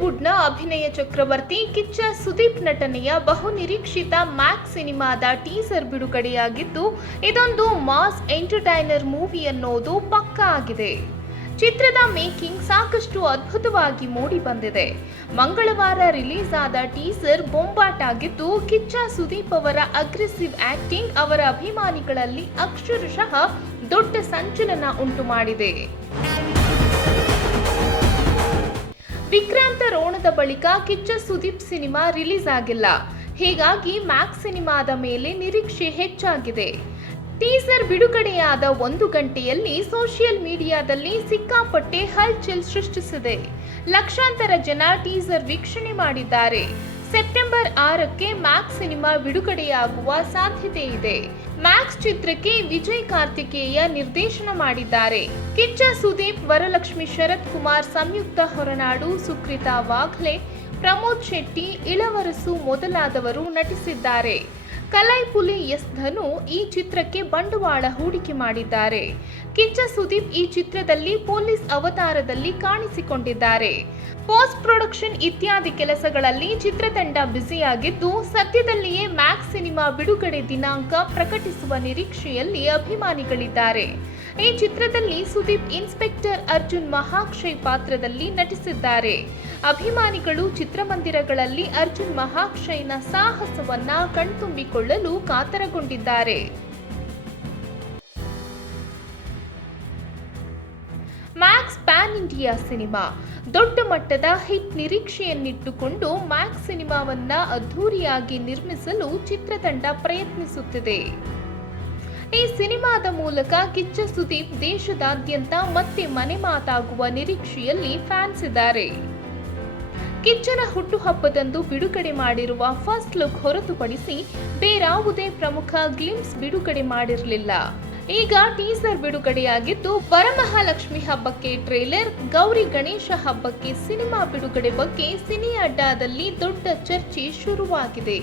ಬಾಲಿವುಡ್ನ ಅಭಿನಯ ಚಕ್ರವರ್ತಿ ಕಿಚ್ಚ ಸುದೀಪ್ ನಟನೆಯ ಬಹುನಿರೀಕ್ಷಿತ ಮ್ಯಾಕ್ಸ್ ಸಿನಿಮಾದ ಟೀಸರ್ ಬಿಡುಗಡೆಯಾಗಿದ್ದು, ಇದೊಂದು ಮಾಸ್ ಎಂಟರ್ಟೈನರ್ ಮೂವಿ ಅನ್ನೋದು ಪಕ್ಕಾ ಆಗಿದೆ. ಚಿತ್ರದ ಮೇಕಿಂಗ್ ಸಾಕಷ್ಟು ಅದ್ಭುತವಾಗಿ ಮೂಡಿ ಬಂದಿದೆ. ಮಂಗಳವಾರ ರಿಲೀಸ್ ಆದ ಟೀಸರ್ ಬೊಂಬಾಟ್ ಆಗಿದ್ದು, ಕಿಚ್ಚ ಸುದೀಪ್ ಅವರ ಅಗ್ರೆಸಿವ್ ಆಕ್ಟಿಂಗ್ ಅವರ ಅಭಿಮಾನಿಗಳಲ್ಲಿ ಅಕ್ಷರಶಃ ದೊಡ್ಡ ಸಂಚಲನ ಉಂಟು ಮಾಡಿದೆ. ವಿಕ್ರಾಂತ ರೋಣದ ಬಳಿಕ ಕಿಚ್ಚ ಸುದೀಪ್ ಸಿನಿಮಾ ರಿಲೀಸ್ ಆಗಿಲ್ಲ. ಹೀಗಾಗಿ ಮ್ಯಾಕ್ಸ್ ಸಿನಿಮಾದ ಮೇಲೆ ನಿರೀಕ್ಷೆ ಹೆಚ್ಚಾಗಿದೆ. ಟೀಸರ್ ಬಿಡುಗಡೆಯಾದ 1 ಗಂಟೆಯಲ್ಲಿ ಸೋಷಿಯಲ್ ಮೀಡಿಯಾದಲ್ಲಿ ಸಿಕ್ಕಾಪಟ್ಟೆ ಹಲ್ಚಲ್ ಸೃಷ್ಟಿಸಿದೆ. ಲಕ್ಷಾಂತರ ಜನ ಟೀಸರ್ ವೀಕ್ಷಣೆ ಮಾಡಿದ್ದಾರೆ. ಸೆಪ್ಟೆಂಬರ್ 6ಕ್ಕೆ ಮ್ಯಾಕ್ಸ್ ಸಿನಿಮಾ ಬಿಡುಗಡೆಯಾಗುವ ಸಾಧ್ಯತೆ ಇದೆ. ಮ್ಯಾಕ್ಸ್ ಚಿತ್ರಕ್ಕೆ ವಿಜಯ್ ಕಾರ್ತಿಕೇಯ ನಿರ್ದೇಶನ ಮಾಡಿದ್ದಾರೆ. ಕಿಚ್ಚ ಸುದೀಪ್, ವರಲಕ್ಷ್ಮಿ ಶರತ್ ಕುಮಾರ್, ಸಂಯುಕ್ತ ಹೊರನಾಡು, ಸುಕೃತಾ ವಾಘ್ಲೆ, ಪ್ರಮೋದ್ ಶೆಟ್ಟಿ, ಇಳವರಸು ಮೊದಲಾದವರು ನಟಿಸಿದ್ದಾರೆ. ಕಲೈಪುಲಿ ಎಸ್ ಧನು ಈ ಚಿತ್ರಕ್ಕೆ ಬಂಡವಾಳ ಹೂಡಿಕೆ ಮಾಡಿದ್ದಾರೆ. ಕಿಚ್ಚ ಸುದೀಪ್ ಈ ಚಿತ್ರದಲ್ಲಿ ಪೊಲೀಸ್ ಅವತಾರದಲ್ಲಿ ಕಾಣಿಸಿಕೊಂಡಿದ್ದಾರೆ. ಪೋಸ್ಟ್ ಪ್ರೊಡಕ್ಷನ್ ಇತ್ಯಾದಿ ಕೆಲಸಗಳಲ್ಲಿ ಚಿತ್ರತಂಡ ಬ್ಯುಸಿಯಾಗಿದ್ದು, ಸದ್ಯದಲ್ಲಿಯೇ ಮ್ಯಾಕ್ಸ್ ಸಿನಿಮಾ ಬಿಡುಗಡೆ ದಿನಾಂಕ ಪ್ರಕಟಿಸುವ ನಿರೀಕ್ಷೆಯಲ್ಲಿ ಅಭಿಮಾನಿಗಳಿದ್ದಾರೆ. ಈ ಚಿತ್ರದಲ್ಲಿ ಸುದೀಪ್ ಇನ್ಸ್ಪೆಕ್ಟರ್ ಅರ್ಜುನ್ ಮಹಾಕ್ಷಯ್ ಪಾತ್ರದಲ್ಲಿ ನಟಿಸಿದ್ದಾರೆ. ಅಭಿಮಾನಿಗಳು ಚಿತ್ರಮಂದಿರಗಳಲ್ಲಿ ಅರ್ಜುನ್ ಮಹಾಕ್ಷಯ್ನ ಸಾಹಸವನ್ನ ಕಣ್ತುಂಬಿಕೊಳ್ಳಲು ಕಾತರಗೊಂಡಿದ್ದಾರೆ. Max pan India cinema. ದೊಡ್ಡ ಮಟ್ಟದ ಹಿಟ್ ನಿರೀಕ್ಷೆಯನ್ನಿಟ್ಟುಕೊಂಡು ಮ್ಯಾಕ್ಸ್ ಸಿನಿಮಾವನ್ನ ಅದ್ಧೂರಿಯಾಗಿ ನಿರ್ಮಿಸಲು ಚಿತ್ರತಂಡ ಪ್ರಯತ್ನಿಸುತ್ತಿದೆ. ಈ ಸಿನಿಮಾದ ಮೂಲಕ ಕಿಚ್ಚ ಸುದೀಪ್ ದೇಶದಾದ್ಯಂತ ಮತ್ತೆ ಮನೆ ಮಾತಾಗುವ ನಿರೀಕ್ಷೆಯಲ್ಲಿ ಫ್ಯಾನ್ಸ್ ಇದ್ದಾರೆ. ಕಿಚ್ಚನ ಹುಟ್ಟುಹಬ್ಬದಂದು ಬಿಡುಗಡೆ ಮಾಡಿರುವ ಫಸ್ಟ್ ಲುಕ್ ಹೊರತುಪಡಿಸಿ ಬೇರಾವುದೇ ಪ್ರಮುಖ ಗ್ಲಿಮ್ಸ್ ಬಿಡುಗಡೆ ಮಾಡಿರಲಿಲ್ಲ. ಈಗ ಟೀಸರ್ ಬಿಡುಗಡೆಯಾಗಿದ್ದು, ವರಮಹಾಲಕ್ಷ್ಮಿ ಹಬ್ಬಕ್ಕೆ ಟ್ರೇಲರ್, ಗೌರಿ ಗಣೇಶ ಹಬ್ಬಕ್ಕೆ ಸಿನಿಮಾ ಬಿಡುಗಡೆ ಬಗ್ಗೆ ಸಿನಿ ಅಡ್ಡಾದಲ್ಲಿ ದೊಡ್ಡ ಚರ್ಚೆ ಶುರುವಾಗಿದೆ.